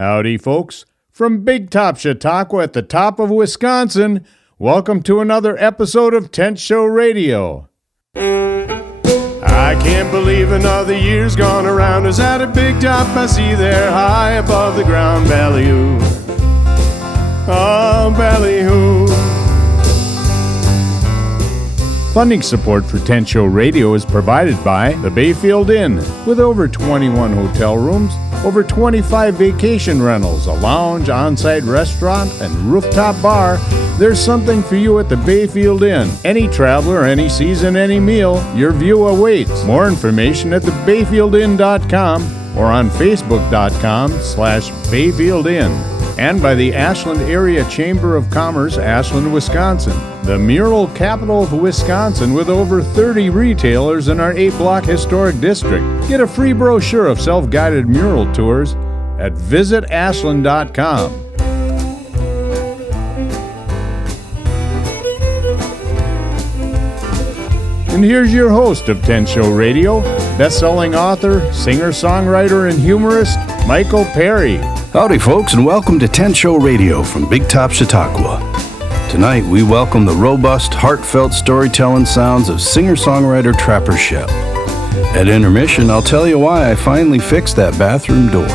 Howdy, folks. From Big Top Chautauqua at the top of Wisconsin, welcome to another episode of Tent Show Radio. I can't believe another year's gone around. Is at a big top I see there high above the ground. Ballyhoo, oh ballyhoo. Funding support for Tent Show Radio is provided by the Bayfield Inn, with over 21 hotel rooms, over 25 vacation rentals, a lounge, on-site restaurant, and rooftop bar. There's something for you at the Bayfield Inn. Any traveler, any season, any meal, your view awaits. More information at thebayfieldinn.com or on facebook.com/Bayfield Inn. And by the Ashland Area Chamber of Commerce, Ashland, Wisconsin, the mural capital of Wisconsin, with over 30 retailers in our 8-block historic district. Get a free brochure of self-guided mural tours at visitashland.com. And here's your host of Tent Show Radio, best-selling author, singer-songwriter, and humorist, Michael Perry. Howdy, folks, and welcome to Tent Show Radio from Big Top Chautauqua. Tonight, we welcome the robust, heartfelt storytelling sounds of singer-songwriter Trapper Schoepp. At intermission, I'll tell you why I finally fixed that bathroom door.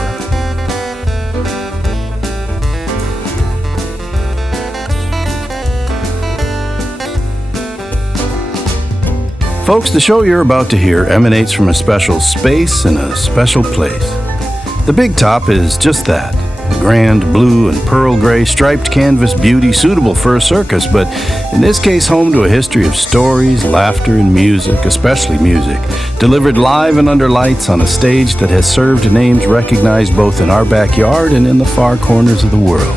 Folks, the show you're about to hear emanates from a special space and a special place. The Big Top is just that, a grand blue and pearl gray striped canvas beauty suitable for a circus, but in this case home to a history of stories, laughter, and music, especially music, delivered live and under lights on a stage that has served names recognized both in our backyard and in the far corners of the world.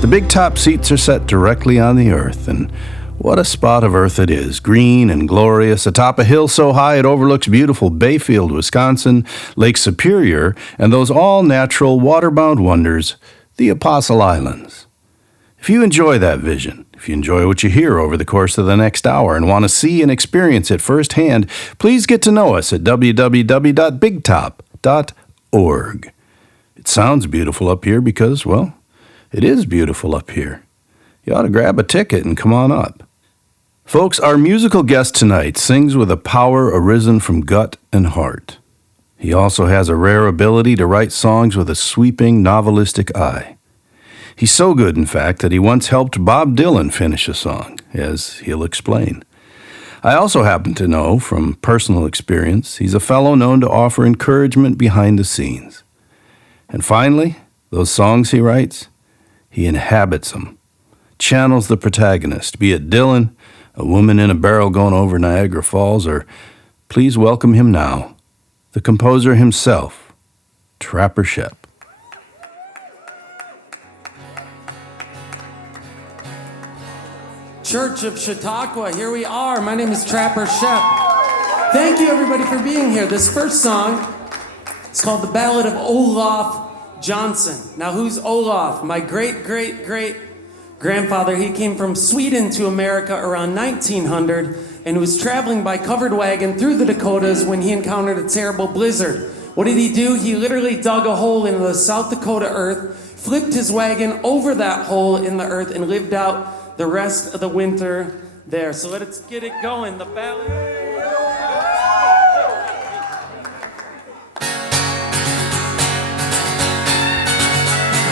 The Big Top seats are set directly on the earth, and what a spot of earth it is, green and glorious, atop a hill so high it overlooks beautiful Bayfield, Wisconsin, Lake Superior, and those all-natural waterbound wonders, the Apostle Islands. If you enjoy that vision, if you enjoy what you hear over the course of the next hour and want to see and experience it firsthand, please get to know us at www.bigtop.org. It sounds beautiful up here because, well, it is beautiful up here. You ought to grab a ticket and come on up. Folks, our musical guest tonight sings with a power arisen from gut and heart. He also has a rare ability to write songs with a sweeping, novelistic eye. He's so good, in fact, that he once helped Bob Dylan finish a song, as he'll explain. I also happen to know, from personal experience, he's a fellow known to offer encouragement behind the scenes. And finally, those songs he writes, he inhabits them, channels the protagonist, be it Dylan, a woman in a barrel going over Niagara Falls, or please welcome him now, the composer himself, Trapper Schoepp. Church of Chautauqua, here we are. My name is Trapper Schoepp. Thank you, everybody, for being here. This first song is called The Ballad of Olaf Johnson. Now, who's Olaf? My great-great-great-grandfather. He came from Sweden to America around 1900 and was traveling by covered wagon through the Dakotas when he encountered a terrible blizzard. What did he do? He literally dug a hole into the South Dakota earth, flipped his wagon over that hole in the earth, and lived out the rest of the winter there. So let's get it going. The ballad.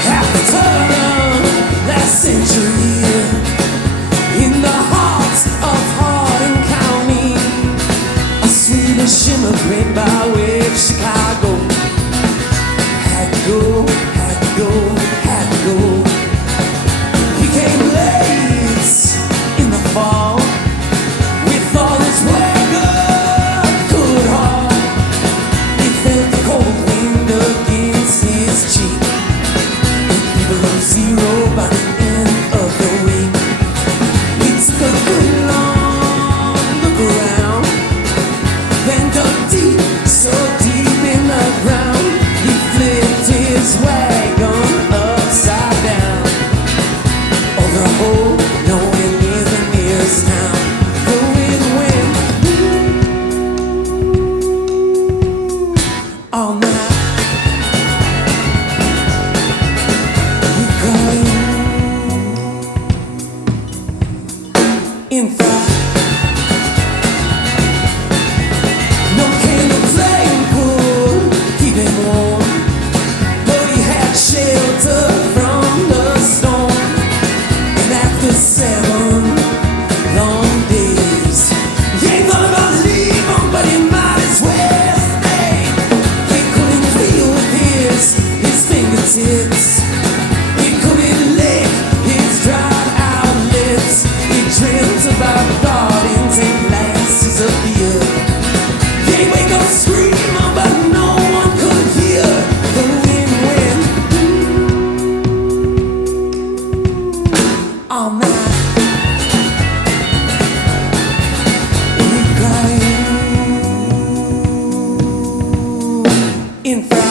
At the turn of last century, in the heart of Hardin County, a Swedish immigrant by way of Chicago had to go. He came late in the fall with all his wagon tips. He couldn't lick his dried out lips. He dreamt about gardens and glasses of beer. He'd wake up screaming, but no one could hear the wind all night. He'd cry in fright.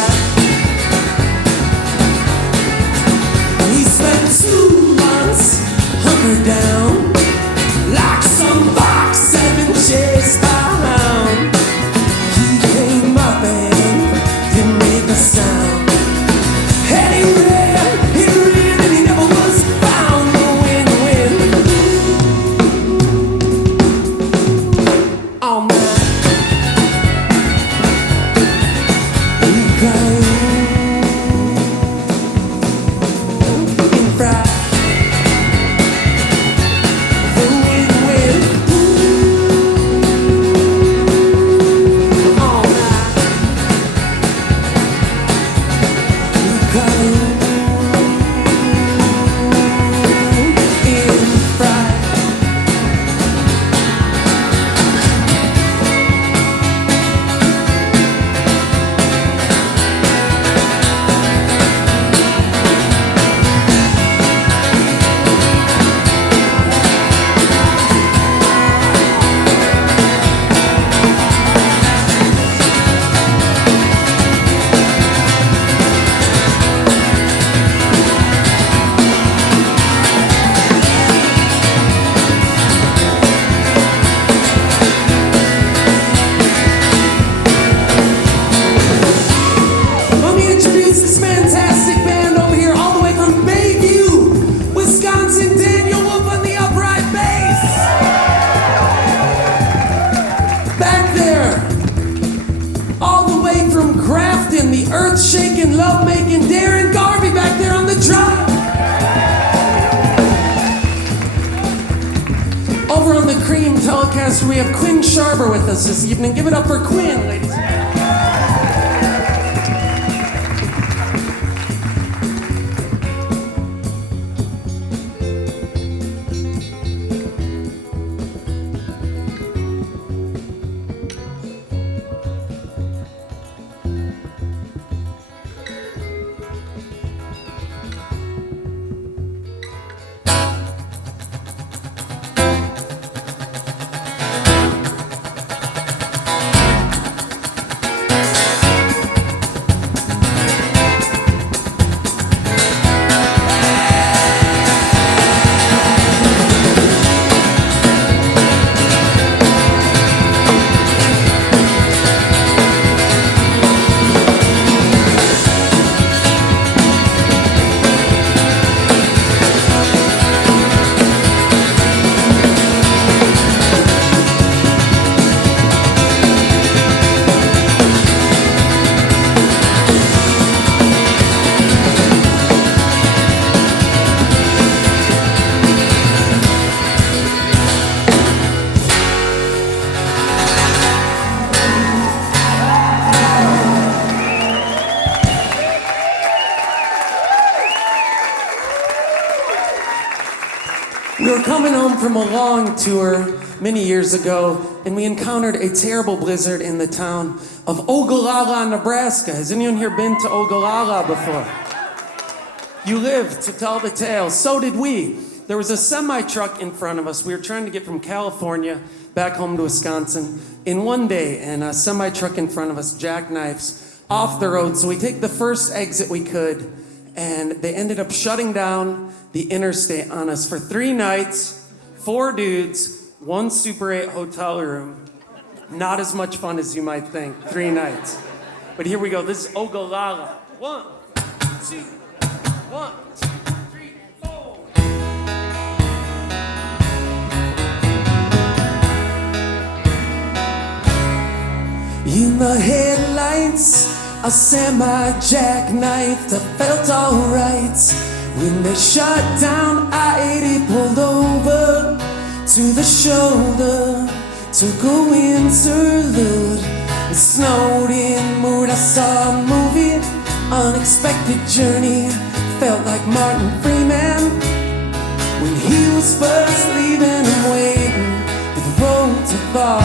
He spent 2 months hunkered down, like some fox had been chased by a hound. He came up and didn't make a sound. And he ran, and he never was found. The wind all night. He cried in fright. The wind all night. He cried in fright. Let me introduce this fantastic band over here, all the way from Bayview, Wisconsin. Daniel Wolf on the upright bass. Back there, all the way from Grafton, the earth-shaking, love-making Darren Garvey back there on the drum. Over on the Cream Telecaster, we have Quinn Scharber with us this evening. Give it up for Quinn, ladies and gentlemen. We were coming home from a long tour many years ago, and we encountered a terrible blizzard in the town of Ogallala, Nebraska. Has anyone here been to Ogallala before? You lived to tell the tale. So did we. There was a semi-truck in front of us. We were trying to get from California back home to Wisconsin in one day, and a semi-truck in front of us jackknifes off the road. So we take the first exit we could, and they ended up shutting down the interstate on us for 3 nights, 4 dudes, 1 Super 8 hotel room. Not as much fun as you might think, 3 nights. But here we go, this is Ogallala. 1, 2, 1, 2, 3, 4. In the headlights, a semi-jackknifed, I felt alright. When they shut down I-80, pulled over to the shoulder, took a winterlude. It snowed in mood, I saw a movie unexpected journey felt like Martin Freeman when he was first leaving and waiting for the road to thaw.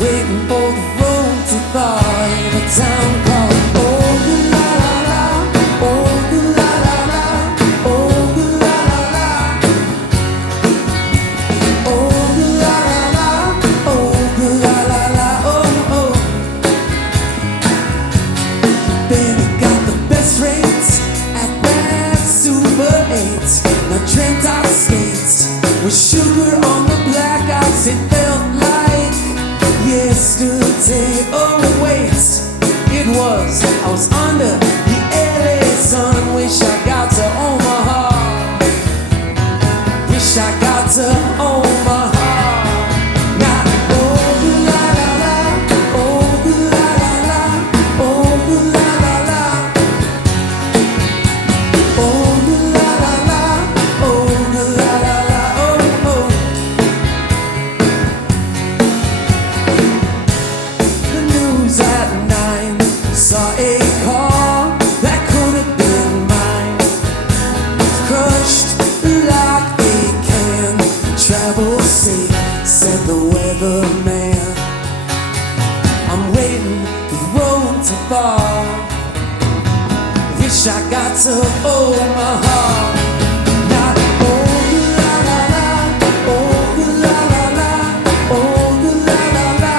Waiting for the road to thaw in a town called Oh-la-la-la, oh-la-la-la, oh-la-la-la, oh-la-la-la, oh-la-la-la, oh-oh. Baby got the best rates at that Super 8. Now dreamt out skates with sugar on the black ice. It felt like yesterday. Oh wait, it was. I was under the LA sun. Wish I got to Omaha. Wish I got to Omaha. Now oh-la-la-la, oh-la-la-la, oh-la-la-la, oh-la-la-la, oh-la-la-la, oh-oh. At 9, saw a car that could have been mine, crushed like a can. Travel safe, said the weatherman. I'm waiting for the road to thaw. Wish I got to Omaha. Not oh-la-la-la, oh-la-la-la, oh-la-la-la.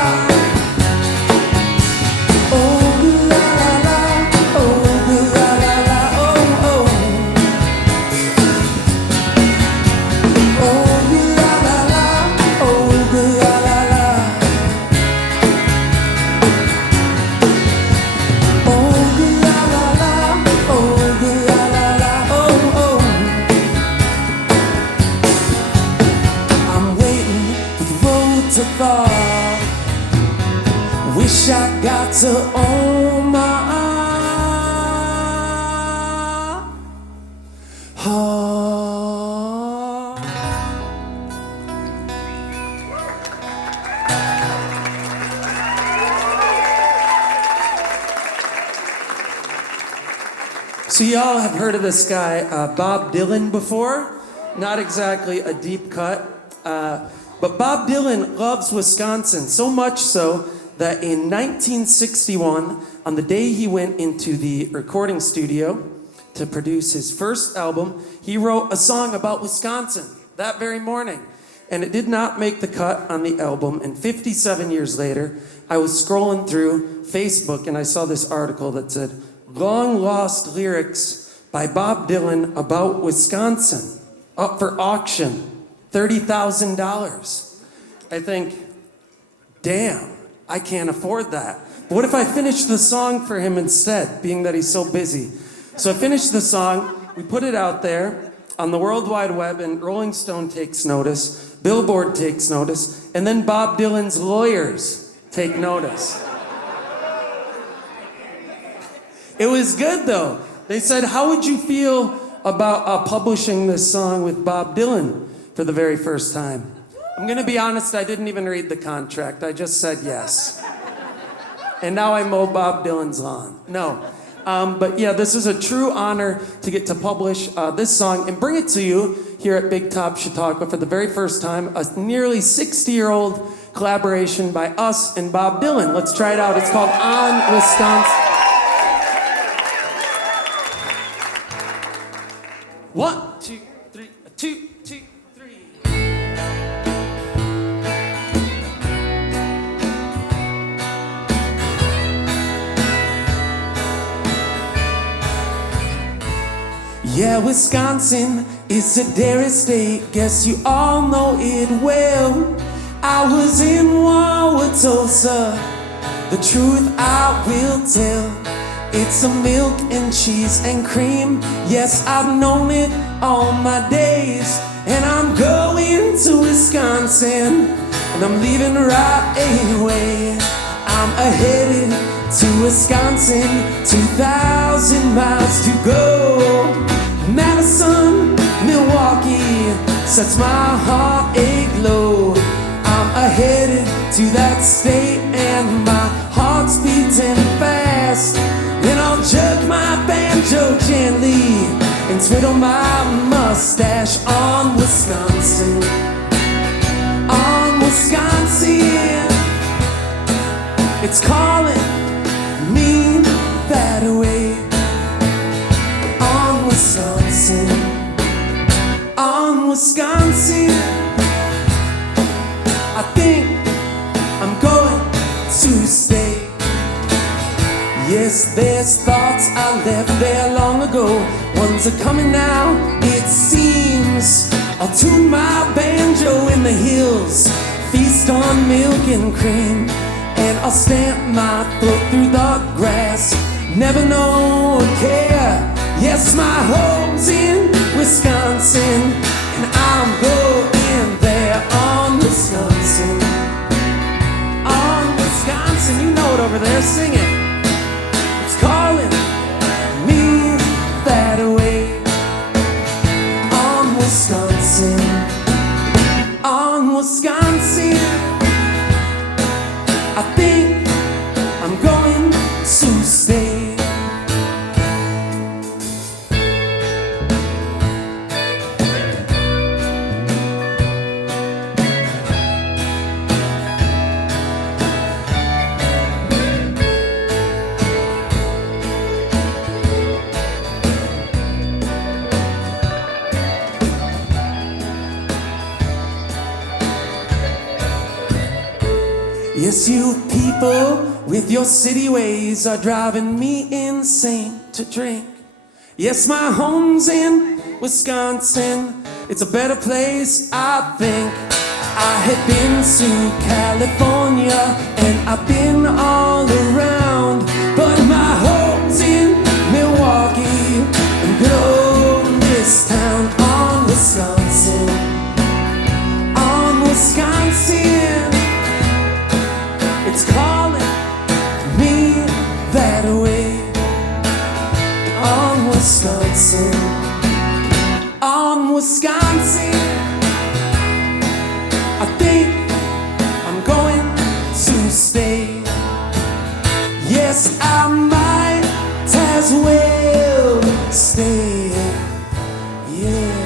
Wish I got to Omaha. So y'all have heard of this guy, Bob Dylan, before? Not exactly a deep cut, but Bob Dylan loves Wisconsin, so much so that in 1961, on the day he went into the recording studio to produce his first album, he wrote a song about Wisconsin that very morning. And it did not make the cut on the album. And 57 years later, I was scrolling through Facebook and I saw this article that said, "Long Lost Lyrics by Bob Dylan about Wisconsin, up for auction, $30,000. I think, damn, I can't afford that. But what if I finish the song for him instead, being that he's so busy? So I finished the song, we put it out there on the World Wide Web, and Rolling Stone takes notice, Billboard takes notice, and then Bob Dylan's lawyers take notice. It was good though. They said, how would you feel about publishing this song with Bob Dylan for the very first time? I'm gonna be honest, I didn't even read the contract. I just said yes. And now I mow Bob Dylan's lawn. No. But yeah, this is a true honor to get to publish this song and bring it to you here at Big Top Chautauqua for the very first time. A nearly 60-year-old collaboration by us and Bob Dylan. Let's try it out. It's called On Wisconsin. 1, 2, 3, 2, 2, 3. Yeah, Wisconsin is a dairy state. Guess you all know it well. I was in Wauwatosa. The truth I will tell. It's a milk and cheese and cream. Yes, I've known it all my days. And I'm going to Wisconsin, and I'm leaving right away. I'm headed to Wisconsin, 2,000 miles to go. Madison, Milwaukee, sets my heart aglow. I'm headed to that state, and my heart's beating fast. banjo gently and twiddle my mustache on Wisconsin. On Wisconsin, it's calling me that way. On Wisconsin, on Wisconsin, I think I'm going to stay. Yes, there's thoughts I left there long ago. Ones are coming now, it seems. I'll tune my banjo in the hills, feast on milk and cream, and I'll stamp my foot through the grass. Never know or care. Yes, my home's in Wisconsin, and I'm going there on Wisconsin. On Wisconsin, you know it over there, sing it. It's calling me that way. On Wisconsin, on Wisconsin, I think I'm going to stay. Yes, you people with your city ways are driving me insane to drink. Yes, my home's in Wisconsin. It's a better place, I think. I had been to California and I've been all around, but my home's in Milwaukee and good old this town. On Wisconsin, on Wisconsin, it's calling me that way. On Wisconsin, on Wisconsin, I think I'm going to stay. Yes, I might as well stay. Yeah.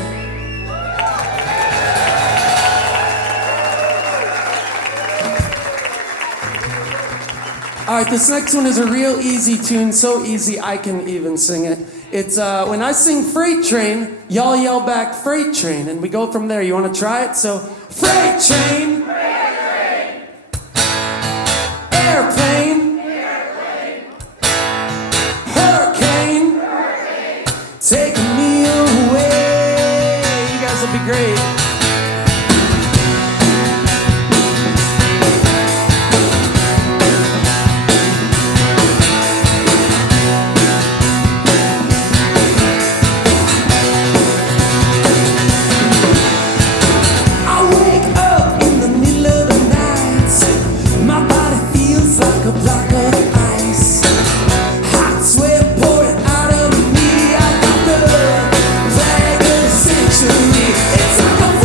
All right, this next one is a real easy tune, so easy I can even sing it. It's when I sing Freight Train, y'all yell back Freight Train, and we go from there. You want to try it? So, Freight Train, Freight Train, Airplane, Airplane, Hurricane, Hurricane, take me away. You guys will be great. It's like a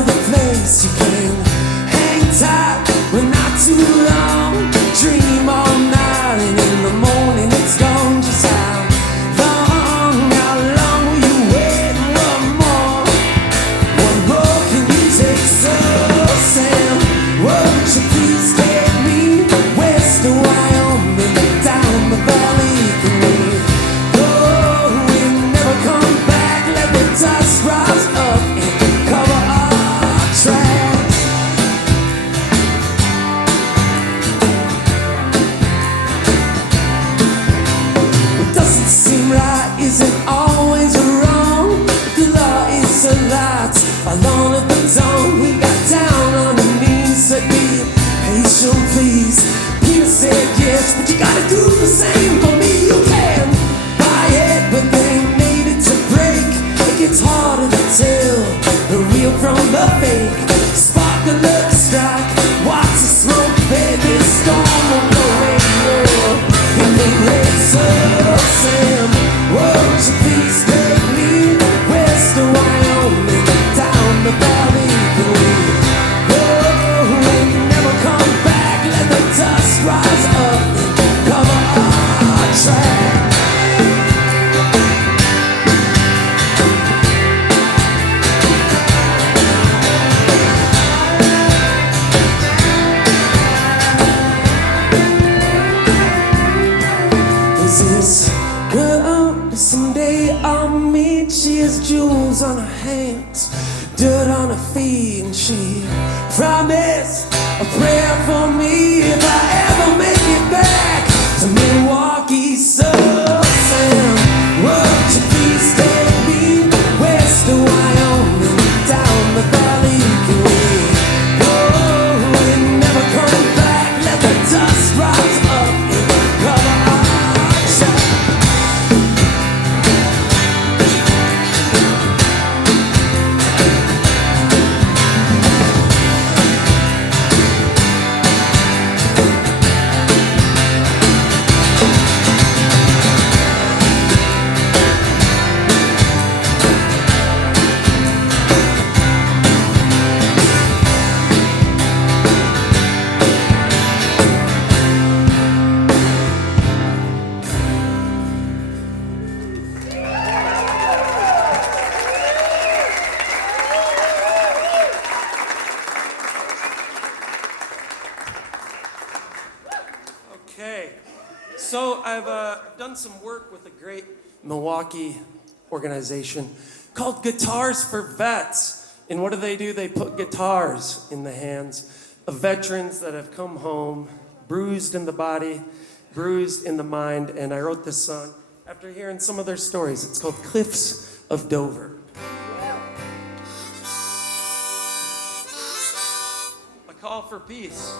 another place you can hang tight, but not too long. Dream all night, and in the morning it's gone. Just how long will you wait? One more can you take? So Sam, won't you please take me west of Wyoming, down the valley? Can we go and never come back? Let the dust rise up and cover our tracks. What doesn't seem right isn't always wrong. The law is a lot. Along at the dawn, we got down on our knees, said be patient, please. Peter said yes, but you gotta do the same for me. You can buy it, but they made it to break. It gets harder to tell the real from the fake. Spark a look strike, watch the smoke fade. This storm on the radio, and the red Sam, won't you please take me west of Wyoming, down the valley? Can we go and never come back? Let the dust rise up and cover our track. Is this girl someday I'll meet? She has jewels on her hands, dirt on her feet, and she promised a prayer for me if I ever make it back to Milwaukee. So Sam, won't you please take me west of Wyoming, down the valley? Can we go and never come back? Let the dust rise up and cover our track. Okay, so I've done some work with a great Milwaukee organization called Guitars for Vets. And what do? They put guitars in the hands of veterans that have come home, bruised in the body, bruised in the mind. And I wrote this song after hearing some of their stories. It's called Cliffs of Dover. A call for peace.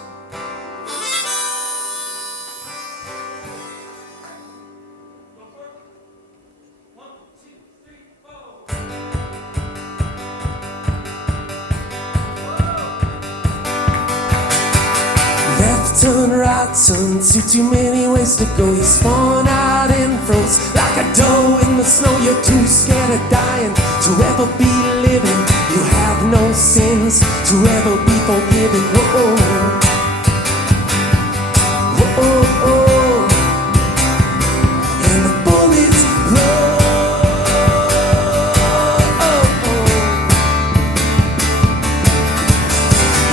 Turn right, turn too many ways to go. You spawn out and froze like a doe in the snow. You're too scared of dying to ever be living. You have no sins to ever be forgiven. Whoa, whoa, whoa. And the bullets blow.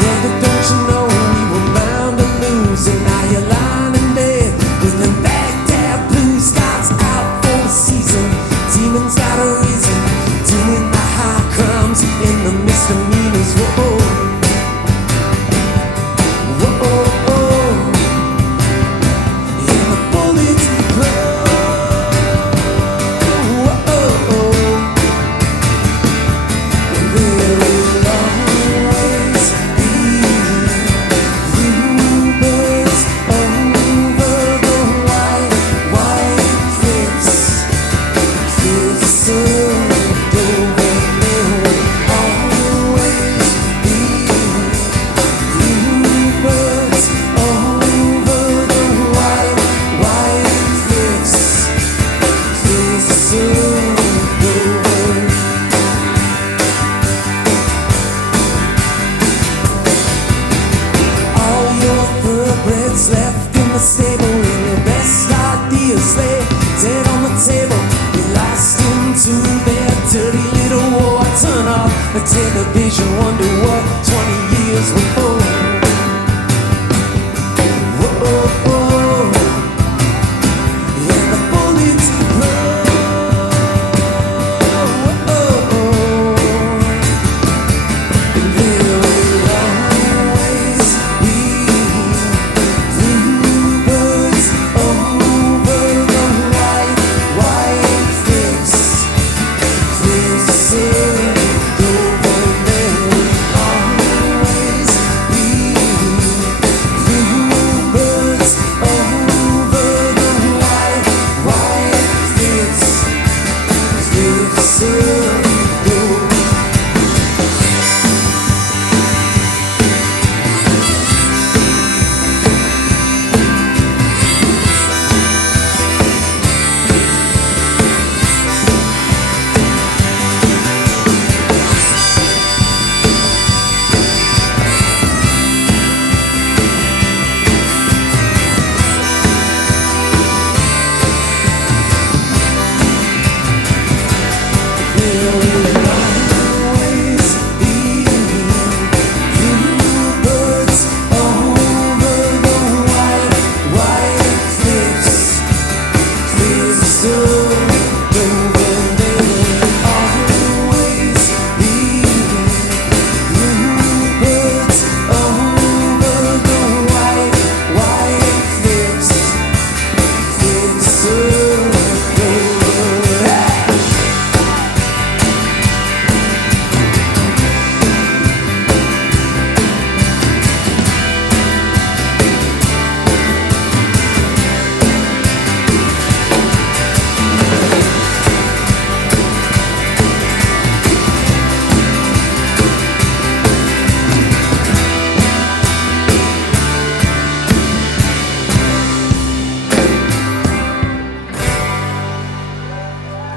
Yeah, but don't you know we were bound to lose, and now you're lying in bed with them Baghdad blue skies out for the season. Demons got a reason, doing the high crimes and the misdemeanors. Whoa, whoa, whoa. vision, wonder what 20 years will hold.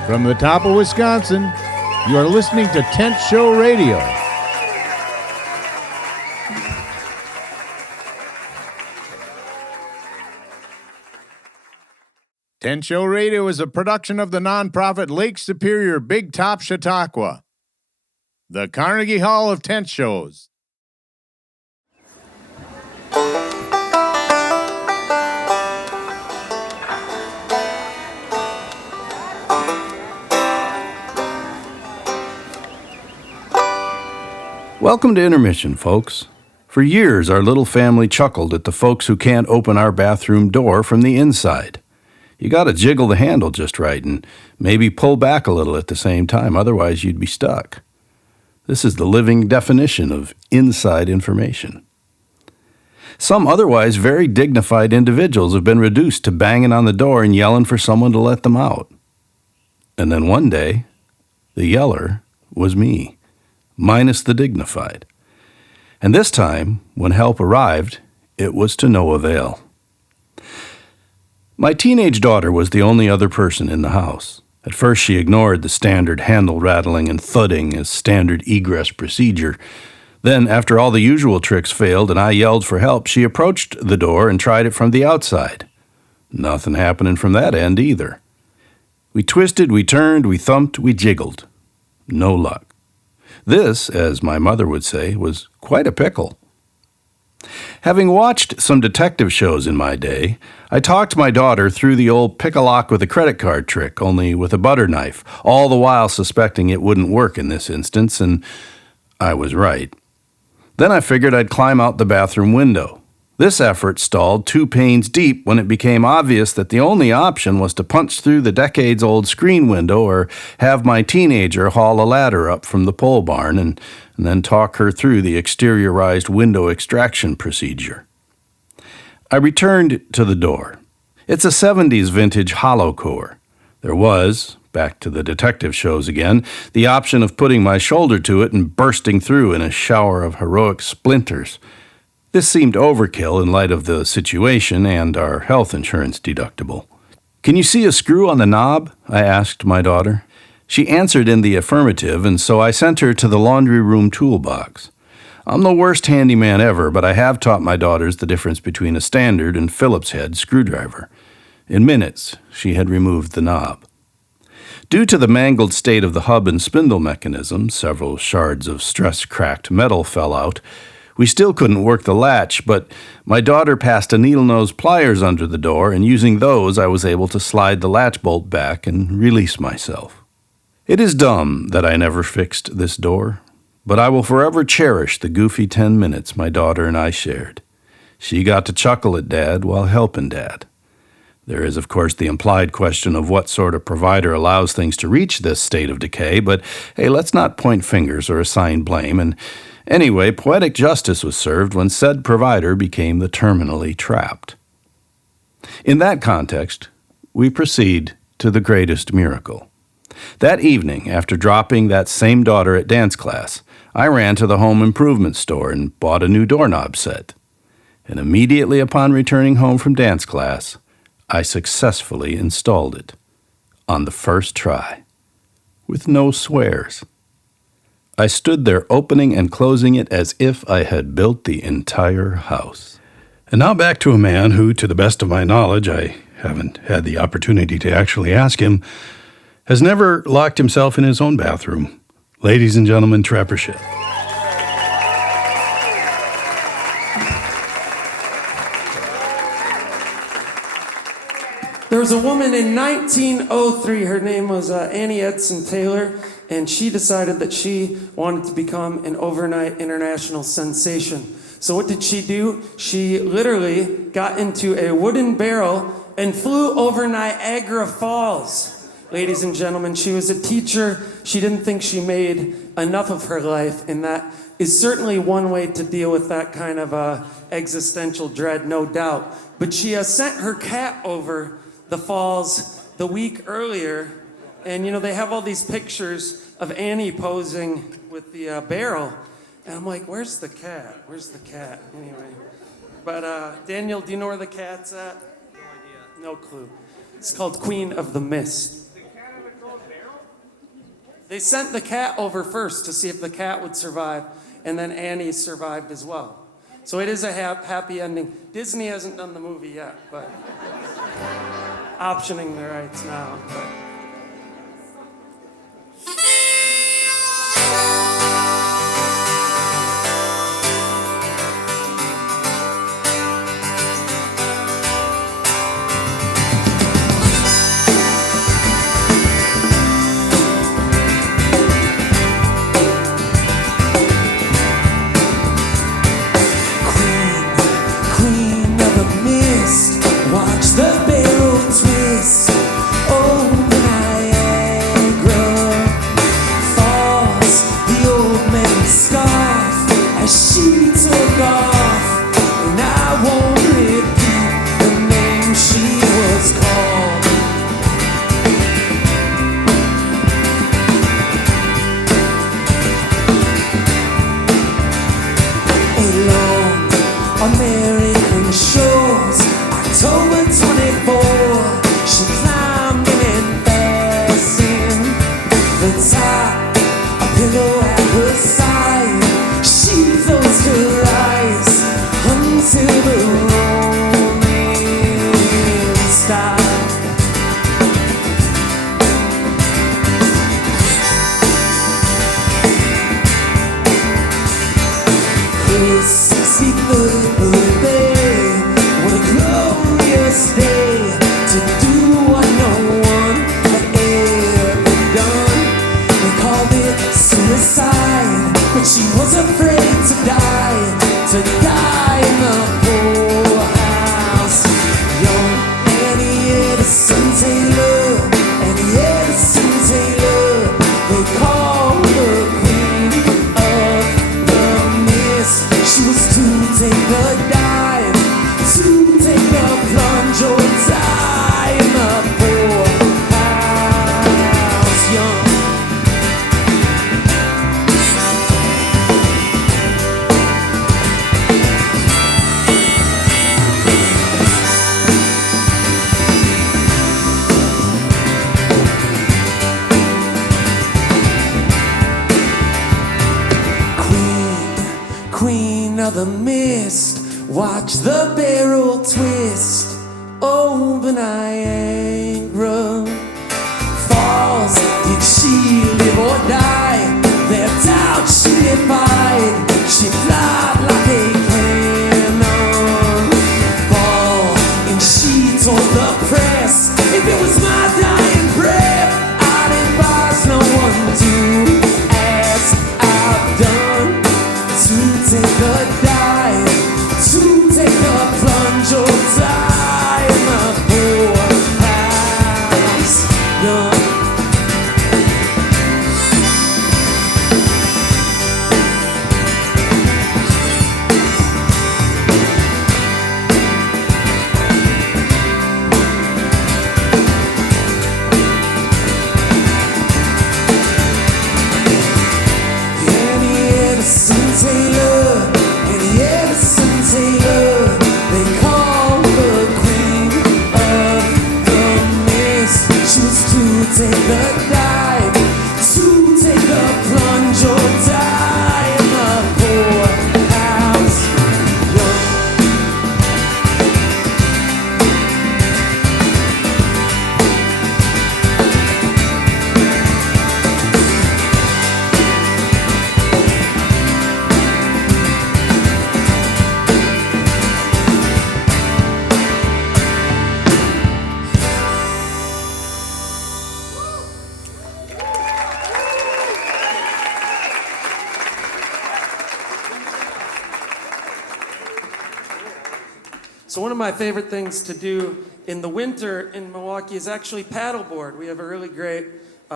From the top of Wisconsin, you are listening to Tent Show Radio. Tent Show Radio is a production of the nonprofit Lake Superior Big Top Chautauqua, the Carnegie Hall of Tent Shows. Welcome to Intermission, folks. For years, our little family chuckled at the folks who can't open our bathroom door from the inside. You gotta jiggle the handle just right and maybe pull back a little at the same time, otherwise you'd be stuck. This is the living definition of inside information. Some otherwise very dignified individuals have been reduced to banging on the door and yelling for someone to let them out. And then one day, the yeller was me. Minus the dignified. And this time, when help arrived, it was to no avail. My teenage daughter was the only other person in the house. At first she ignored the standard handle rattling and thudding as standard egress procedure. Then, after all the usual tricks failed and I yelled for help, she approached the door and tried it from the outside. Nothing happening from that end either. We twisted, we turned, we thumped, we jiggled. No luck. This, as my mother would say, was quite a pickle. Having watched some detective shows in my day, I talked my daughter through the old pick-a-lock with a credit card trick, only with a butter knife, all the while suspecting it wouldn't work in this instance, and I was right. Then I figured I'd climb out the bathroom window. This effort stalled 2 panes deep when it became obvious that the only option was to punch through the decades-old screen window or have my teenager haul a ladder up from the pole barn and then talk her through the exteriorized window extraction procedure. I returned to the door. It's a 70s vintage hollow core. There was, back to the detective shows again, the option of putting my shoulder to it and bursting through in a shower of heroic splinters. This seemed overkill in light of the situation and our health insurance deductible. "Can you see a screw on the knob?" I asked my daughter. She answered in the affirmative, and so I sent her to the laundry room toolbox. I'm the worst handyman ever, but I have taught my daughters the difference between a standard and Phillips head screwdriver. In minutes, she had removed the knob. Due to the mangled state of the hub and spindle mechanism, several shards of stress-cracked metal fell out. We still couldn't work the latch, but my daughter passed a needle-nose pliers under the door, and using those I was able to slide the latch bolt back and release myself. It is dumb that I never fixed this door, but I will forever cherish the goofy 10 minutes my daughter and I shared. She got to chuckle at Dad while helping Dad. There is, of course, the implied question of what sort of provider allows things to reach this state of decay, but hey, let's not point fingers or assign blame, and anyway, poetic justice was served when said provider became the terminally trapped. In that context, we proceed to the greatest miracle. That evening, after dropping that same daughter at dance class, I ran to the home improvement store and bought a new doorknob set. And immediately upon returning home from dance class, I successfully installed it on the first try, with no swears. I stood there opening and closing it as if I had built the entire house. And now back to a man who, to the best of my knowledge, I haven't had the opportunity to actually ask him, has never locked himself in his own bathroom. Ladies and gentlemen, Trapper Schoepp. There was a woman in 1903, her name was Annie Edson Taylor, and she decided that she wanted to become an overnight international sensation. So what did she do? She literally got into a wooden barrel and flew over Niagara Falls. Ladies and gentlemen, she was a teacher. She didn't think she made enough of her life, and that is certainly one way to deal with that kind of existential dread, no doubt. But she sent her cat over the falls the week earlier, and they have all these pictures of Annie posing with the barrel, and I'm like, where's the cat? Where's the cat? Anyway, but Daniel, do you know where the cat's at? No idea. No clue. It's called Queen of the Mist. The cat in the cold barrel? They sent the cat over first to see if the cat would survive, and then Annie survived as well. So it is a happy ending. Disney hasn't done the movie yet, but optioning the rights now. But. The mist, watch the barrel twist over Niagara Falls. walls. Did she live or die? Their doubt she defied. She flied like a cannonball, and she told the press, if it was my dying breath, I'd advise no one to, as I've done, to take a dive, to take a plunge or die in the poorhouse. None. Take a dive, to take a plunge or die in the poorhouse. So one of my favorite things to do in the winter in Milwaukee is actually paddleboard. We have a really great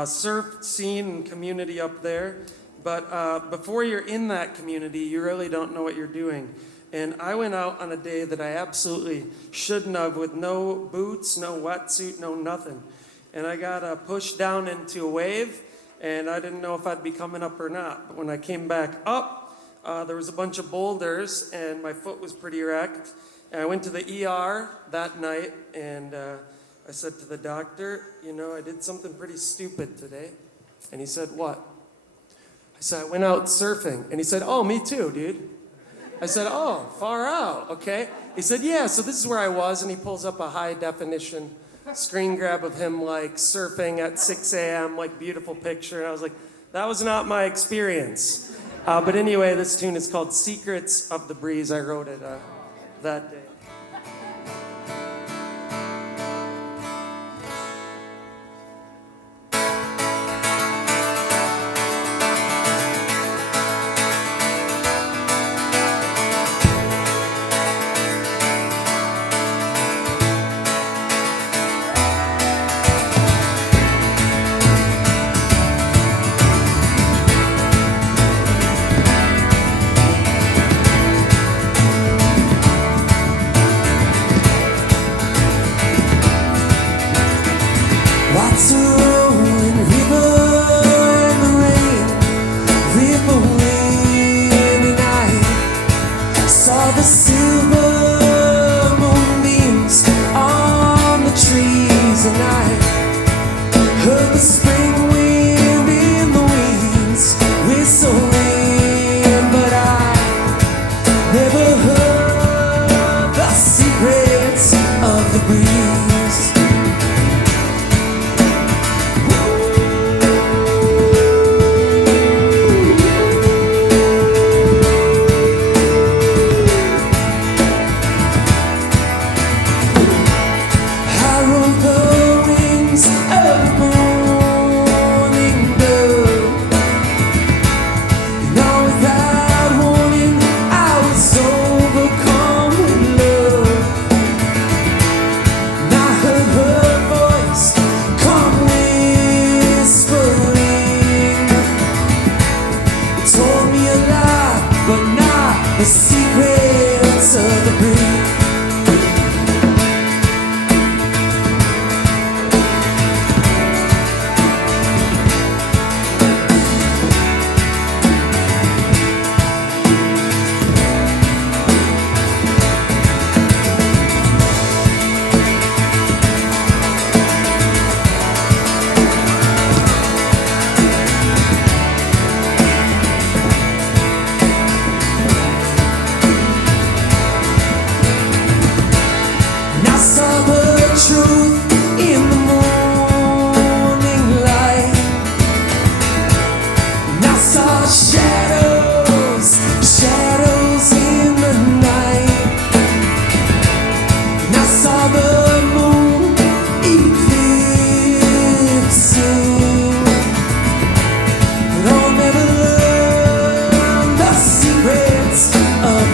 surf scene and community up there. But before you're in that community, you really don't know what you're doing. And I went out on a day that I absolutely shouldn't have, with no boots, no wetsuit, no nothing. And I got pushed down into a wave, and I didn't know if I'd be coming up or not. But when I came back up, there was a bunch of boulders, and my foot was pretty wrecked. And I went to the ER that night, and I said to the doctor, you know, I did something pretty stupid today. And he said, what? I said, I went out surfing. And he said, oh, me too, dude. I said, oh, far out, okay. He said, yeah, so this is where I was. And he pulls up a high definition screen grab of him, like, surfing at 6 a.m., like, beautiful picture. And I was like, that was not my experience. But anyway, this tune is called Secrets of the Breeze. I wrote it that day.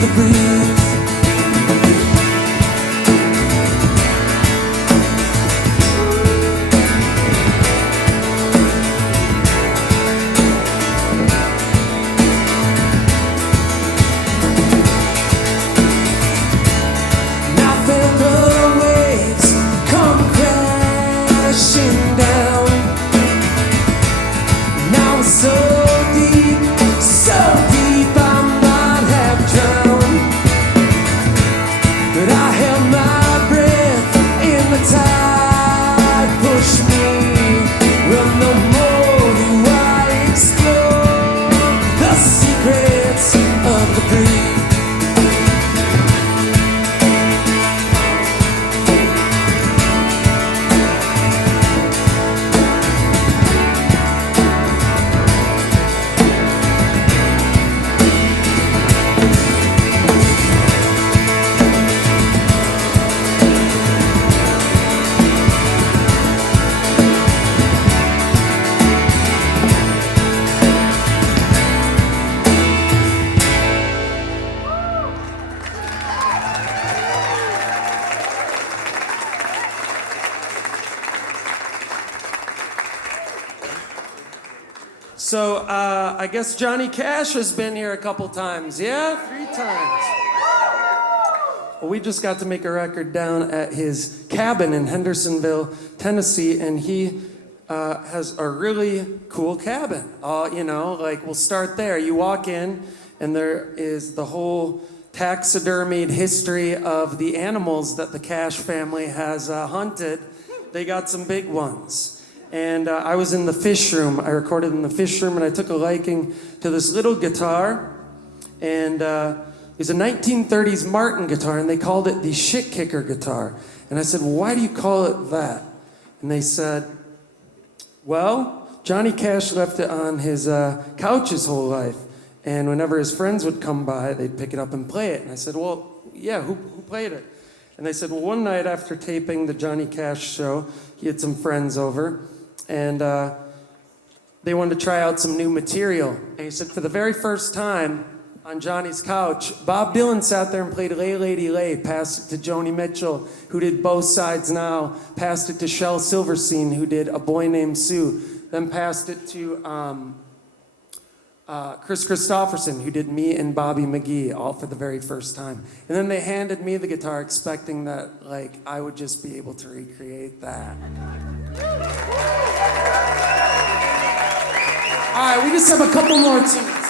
the breeze. So, I guess Johnny Cash has been here a couple times. Yeah? 3 times. Well, we just got to make a record down at his cabin in Hendersonville, Tennessee, and he has a really cool cabin. You know, like, we'll start there. You walk in, and there is the whole taxidermied history of the animals that the Cash family has hunted. They got some big ones. And I was in the fish room. I recorded in the fish room, and I took a liking to this little guitar. And it was a 1930s Martin guitar, and they called it the shit kicker guitar. And I said, well, why do you call it that? And they said, well, Johnny Cash left it on his couch his whole life. And whenever his friends would come by, they'd pick it up and play it. And I said, well, yeah, who played it? And they said, well, one night after taping the Johnny Cash show, he had some friends over. And they wanted to try out some new material. And he said, for the very first time on Johnny's couch, Bob Dylan sat there and played Lay Lady Lay, passed it to Joni Mitchell, who did Both Sides Now, passed it to Shel Silverstein, who did A Boy Named Sue, then passed it to Chris Christopherson, who did Me and Bobby McGee, all for the very first time. And then they handed me the guitar, expecting that, like, I would just be able to recreate that. All right, we just have a couple more tunes.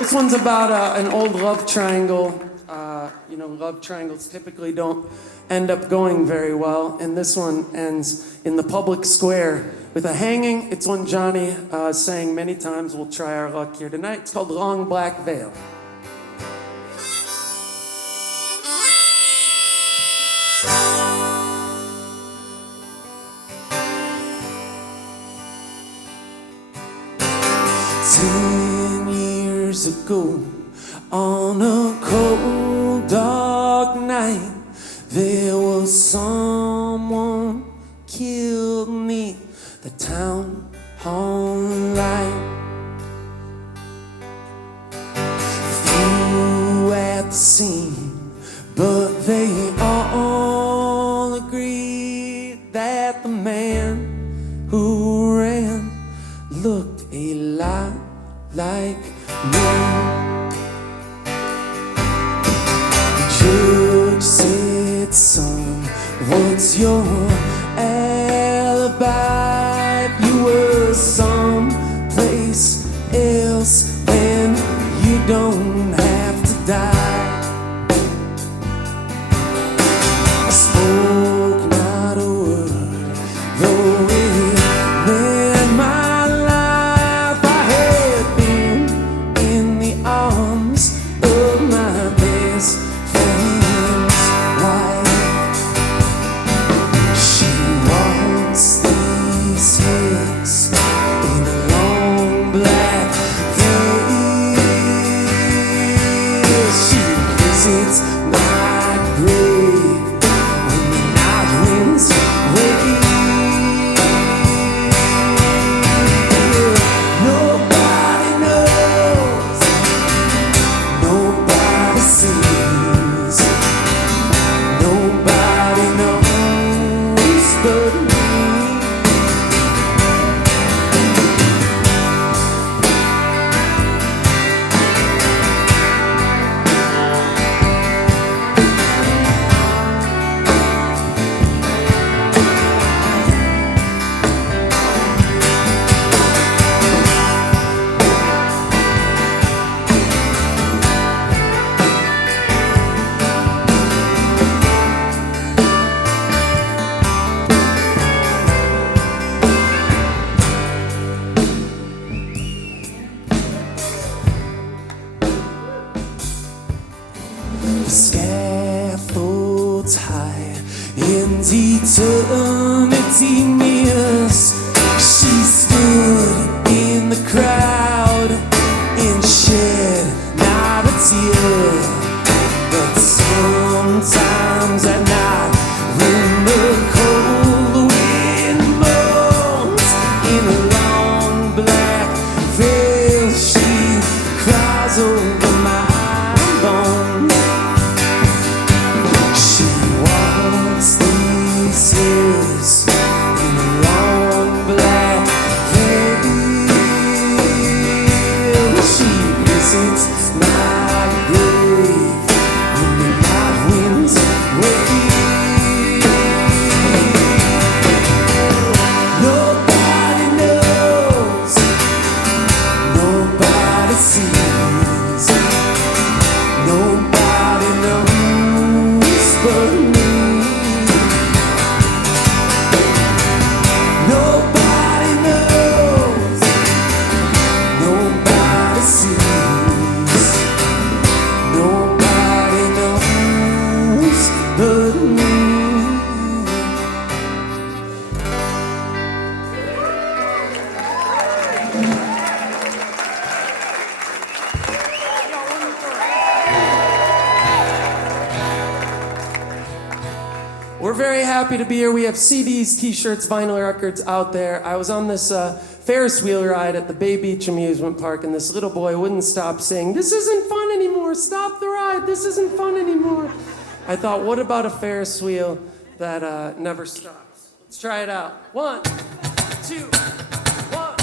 This one's about an old love triangle. You know, love triangles typically don't end up going very well, and this one ends in the public square with a hanging. It's one Johnny sang many times. We'll try our luck here tonight. It's called Long Black Veil. Ago, on a cold, dark night, there was someone killed beneath the town hall light. Few at the scene, but they all agreed that the man who ran looked a lot like me. The judge said, son, what's your alibi? You were someplace else when you don't have to die. I spoke not a word, eternity nears. She stood in the crowd and shed not a tear. But sometimes at night, when the cold wind moans in a long black veil, she cries over my bones. She walks these hills in a long black veil. She visits my grave when the night winds wave. Nobody knows, nobody sees, nobody knows but me. Nobody knows, nobody sees, nobody knows but me. We're very happy to be here. We have CDs, t-shirts, vinyl records out there. I was on this Ferris wheel ride at the Bay Beach Amusement Park, and this little boy wouldn't stop saying, "This isn't fun anymore, stop the ride, this isn't fun anymore." I thought, what about a Ferris wheel that never stops? Let's try it out. 1, 2, 1.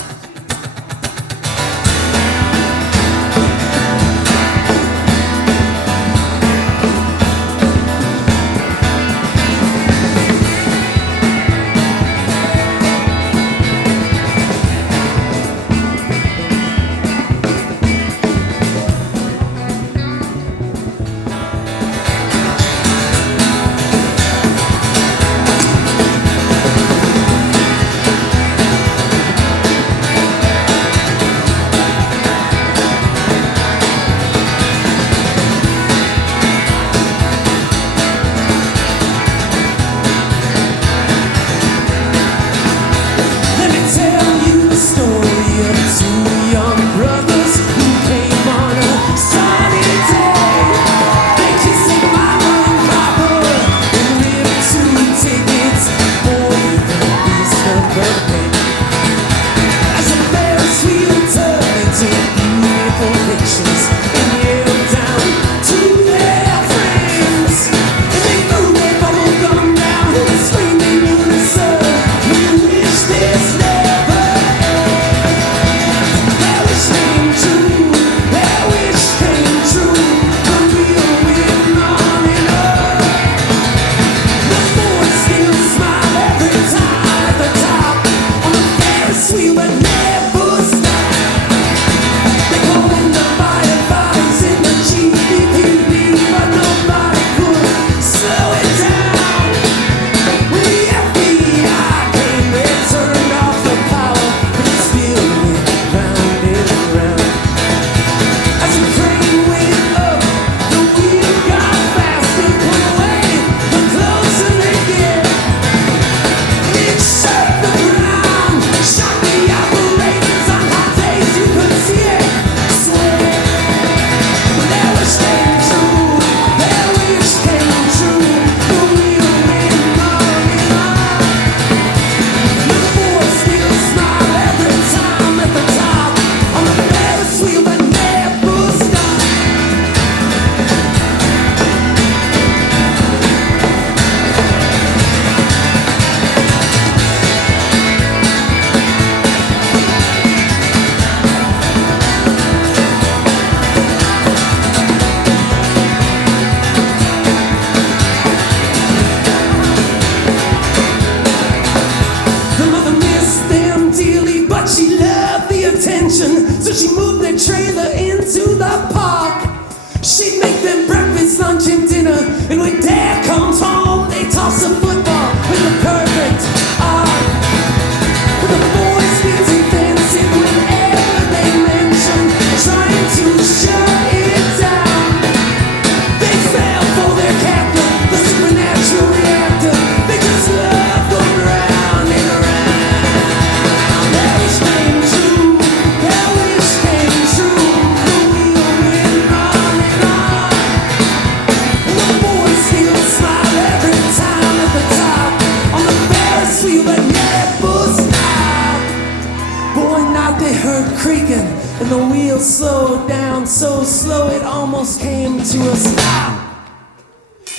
almost came to a stop.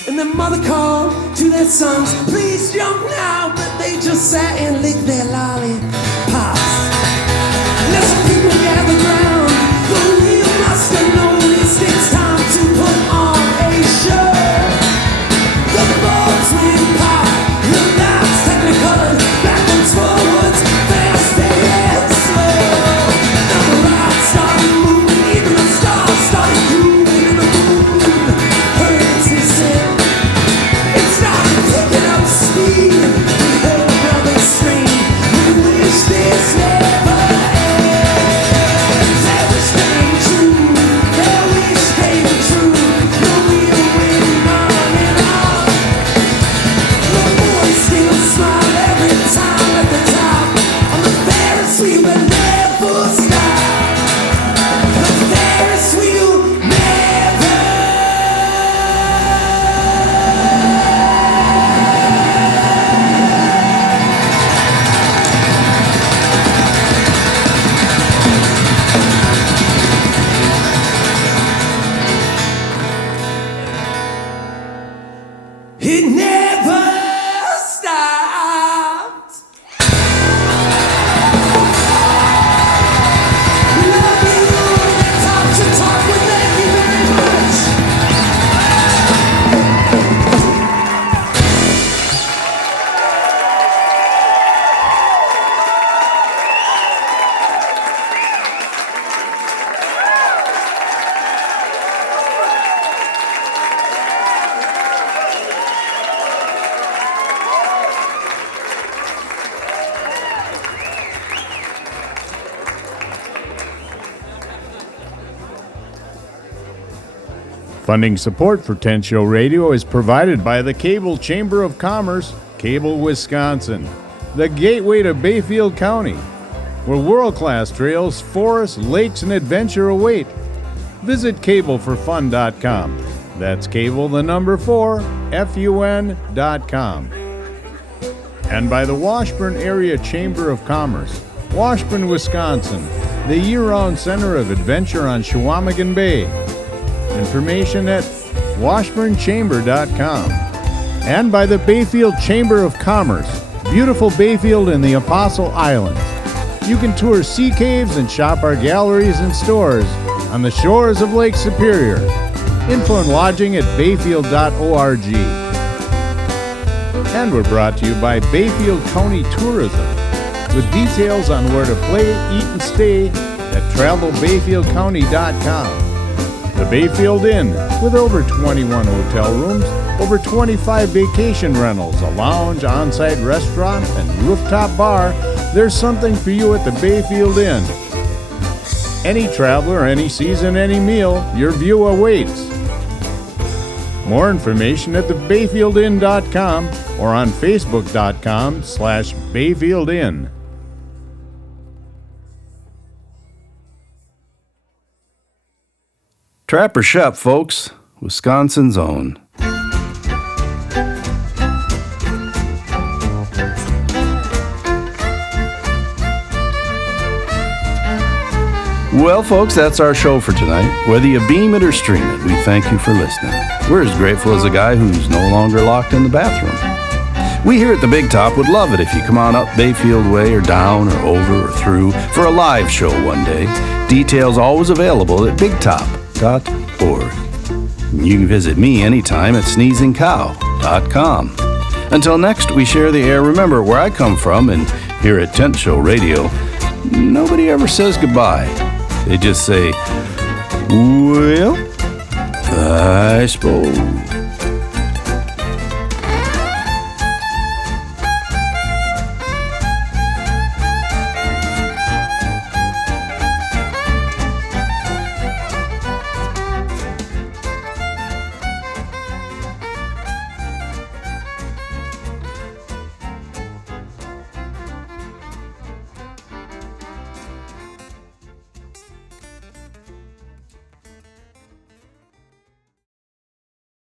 And their mother called to their sons, please jump now, but they just sat and licked their lollipops. And as some people gathered round, the real master noticed it's time to put on a show. The bulbs went pop, the lights technicolor, backwards, forwards, fast and slow. Now the lights started moving, even the stars started grooving, and the moon heard its descent. It started picking up speed, we heard another strain, we wish this never ends. Their wish came true, their wish came true, the wheel went on and on. The boys still smile every time at the top, on the Ferris wheel that never stopped. The Ferris wheel never. It never stopped. Love you, talk to talk with, thank you very much. Funding support for 10 Show Radio is provided by the Cable Chamber of Commerce, Cable, Wisconsin, the gateway to Bayfield County, where world-class trails, forests, lakes, and adventure await. Visit cableforfun.com. That's cable, the number 4, FUN.com. And by the Washburn Area Chamber of Commerce, Washburn, Wisconsin, the year-round center of adventure on Chequamegon Bay. Information at washburnchamber.com. And by the Bayfield Chamber of Commerce, beautiful Bayfield and the Apostle Islands. You can tour sea caves and shop our galleries and stores on the shores of Lake Superior. Info and lodging at bayfield.org. And we're brought to you by Bayfield County Tourism, with details on where to play, eat, and stay at travelbayfieldcounty.com. The Bayfield Inn, with over 21 hotel rooms, over 25 vacation rentals, a lounge, on-site restaurant, and rooftop bar. There's something for you at the Bayfield Inn. Any traveler, any season, any meal, your view awaits. More information at thebayfieldinn.com or on facebook.com/bayfieldinn. Trapper Schoepp, folks, Wisconsin's own. Well, folks, that's our show for tonight. Whether you beam it or stream it, we thank you for listening. We're as grateful as a guy who's no longer locked in the bathroom. We here at the Big Top would love it if you come on up Bayfield Way or down or over or through for a live show one day. Details always available at bigtop.org. You can visit me anytime at sneezingcow.com. Until next we share the air, remember where I come from and here at 10 Show Radio, nobody ever says goodbye. They just say, well, I suppose.